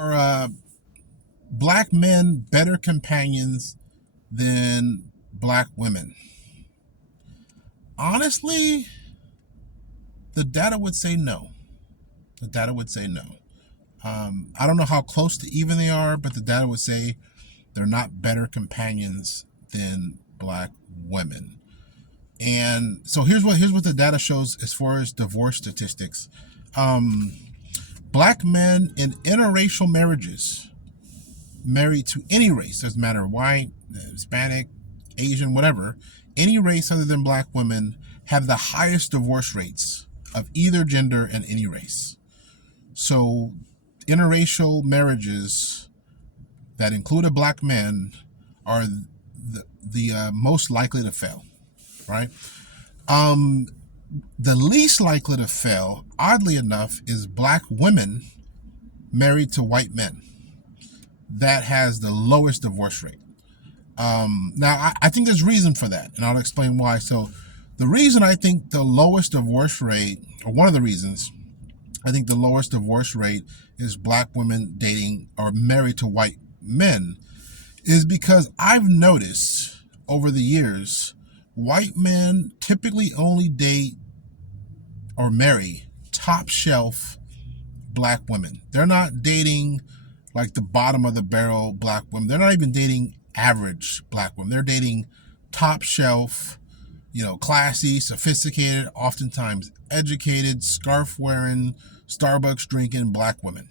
Are black men better companions than black women? Honestly, the data would say no. The data would say no. I don't know how close to even they are, but the data would say they're not better companions than black women. And so here's what the data shows as far as divorce statistics. Um, Black men in interracial marriages, married to any race, doesn't matter white, Hispanic, Asian, whatever, any race other than black women, have the highest divorce rates of either gender and any race. So interracial marriages that include a black man are the most likely to fail, right? Um, the least likely to fail, oddly enough, is black women married to white men. That has the lowest divorce rate. Now, I think there's reason for that, and I'll explain why. So, the reason I think the lowest divorce rate, or one of the reasons I think the lowest divorce rate is black women dating or married to white men, is because I've noticed over the years, white men typically only date or marry top shelf black women. They're not dating like the bottom of the barrel black women. They're not even dating average black women. They're dating top shelf, classy, sophisticated, oftentimes educated, scarf wearing, Starbucks drinking black women.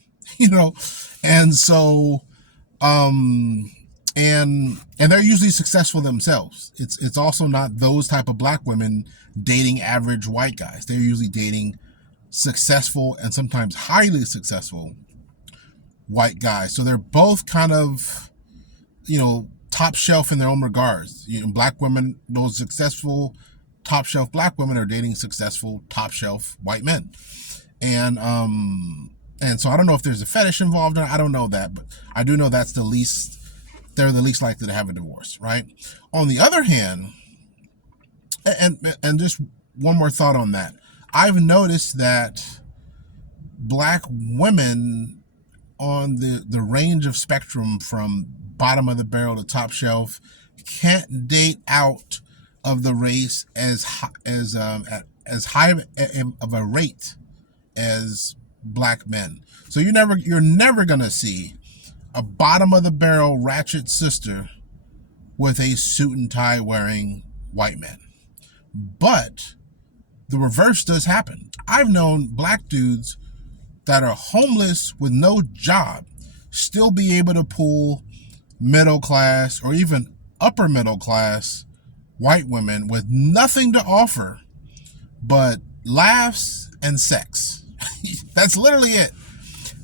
And so and they're usually successful themselves. It's also not those type of black women dating average white guys. They're usually dating successful and sometimes highly successful white guys. So they're both kind of, top shelf in their own regards. Black women, those successful top shelf black women are dating successful top shelf white men. And so I don't know if there's a fetish involved. I don't know that, but I do know that's they're the least likely to have a divorce, right? On the other hand, and just one more thought on that. I've noticed that black women on the range of spectrum from bottom of the barrel to top shelf can't date out of the race as high of a rate as black men. So you're never gonna see a bottom of the barrel ratchet sister with a suit and tie wearing white man. But the reverse does happen. I've known black dudes that are homeless with no job still be able to pull middle class or even upper middle class white women with nothing to offer but laughs and sex. That's literally it.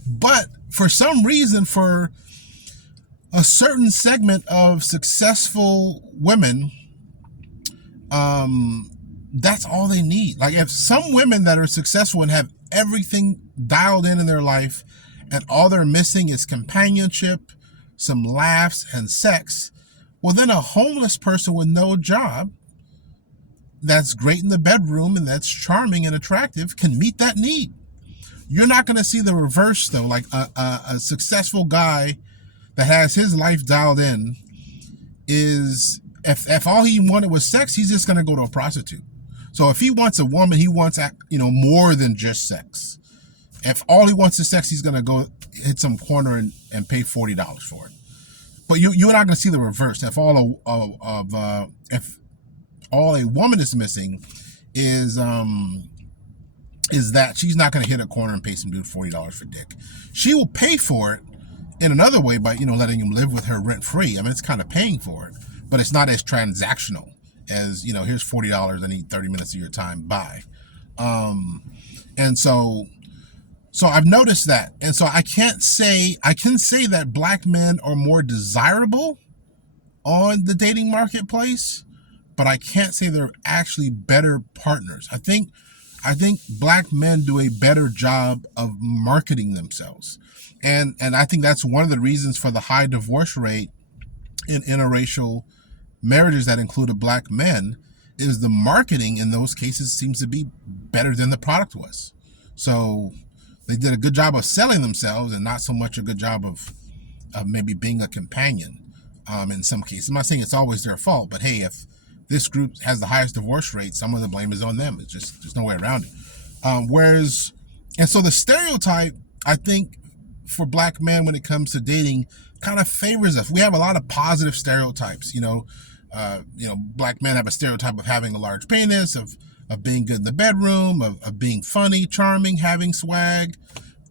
But for some reason, for a certain segment of successful women, that's all they need. Like, if some women that are successful and have everything dialed in their life, and all they're missing is companionship, some laughs, and sex, well, then a homeless person with no job that's great in the bedroom and that's charming and attractive can meet that need. You're not going to see the reverse, though. Like a successful guy that has his life dialed in is, if all he wanted was sex, he's just going to go to a prostitute. So if he wants a woman, he wants more than just sex. If all he wants is sex, he's going to go hit some corner and pay $40 for it. But you're not going to see the reverse. If all a woman is missing is that she's not going to hit a corner and pay some dude $40 for dick. She will pay for it in another way by letting him live with her rent free. I mean, it's kind of paying for it, but it's not as transactional as here's $40. I need 30 minutes of your time. Bye. And so I've noticed that, and so I can say that black men are more desirable on the dating marketplace, but I can't say they're actually better partners. I think black men do a better job of marketing themselves. And I think that's one of the reasons for the high divorce rate in interracial marriages that included black men, is the marketing in those cases seems to be better than the product was. So They did a good job of selling themselves and not so much a good job of maybe being a companion in some cases. I'm not saying it's always their fault, but hey, if this group has the highest divorce rate, some of the blame is on them. It's just there's no way around it. And so the stereotype, I think, for black men when it comes to dating, kind of favors us. We have a lot of positive stereotypes. Black men have a stereotype of having a large penis, of being good in the bedroom, of being funny, charming, having swag,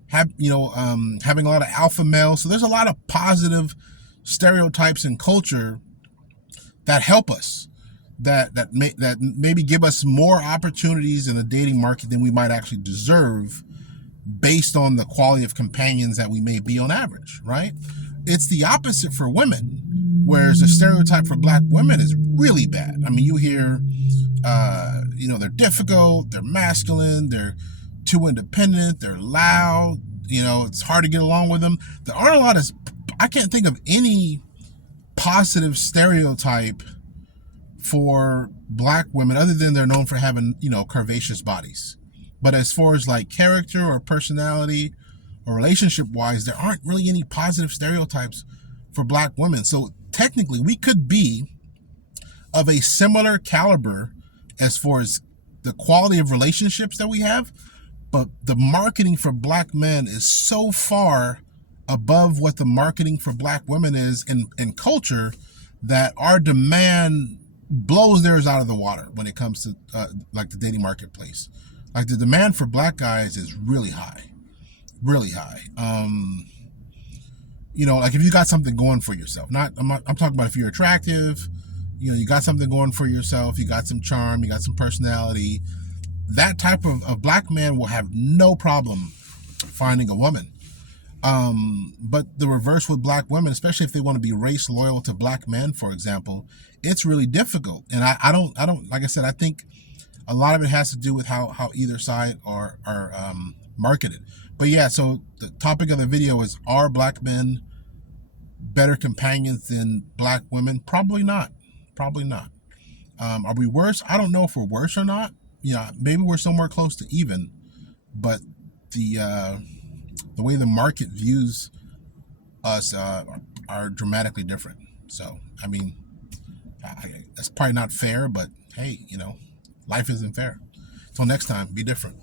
having a lot of alpha male. So there's a lot of positive stereotypes in culture that help us, that maybe give us more opportunities in the dating market than we might actually deserve, based on the quality of companions that we may be on average, right? It's the opposite for women, whereas the stereotype for black women is really bad. I mean, you hear, they're difficult, they're masculine, they're too independent, they're loud, it's hard to get along with them. There aren't a lot of, I can't think of any positive stereotype for black women other than they're known for having, curvaceous bodies. But as far as like character or personality or relationship wise, there aren't really any positive stereotypes for black women. So technically we could be of a similar caliber as far as the quality of relationships that we have, but the marketing for black men is so far above what the marketing for black women is in culture, that our demand blows theirs out of the water when it comes to like the dating marketplace. Like the demand for black guys is really high, really high. Like if you got something going for yourself, I'm talking about if you're attractive, you got something going for yourself, you got some charm, you got some personality, that type of black man will have no problem finding a woman. But the reverse with black women, especially if they want to be race loyal to black men, for example, it's really difficult. And I don't, like I said, I think a lot of it has to do with how either side are marketed. But yeah, so the topic of the video is, are black men better companions than black women? Probably not. Probably not. Are we worse? I don't know if we're worse or not. Maybe we're somewhere close to even, but the way the market views us are dramatically different. So, I mean, that's probably not fair, but hey, life isn't fair. Till next time, be different.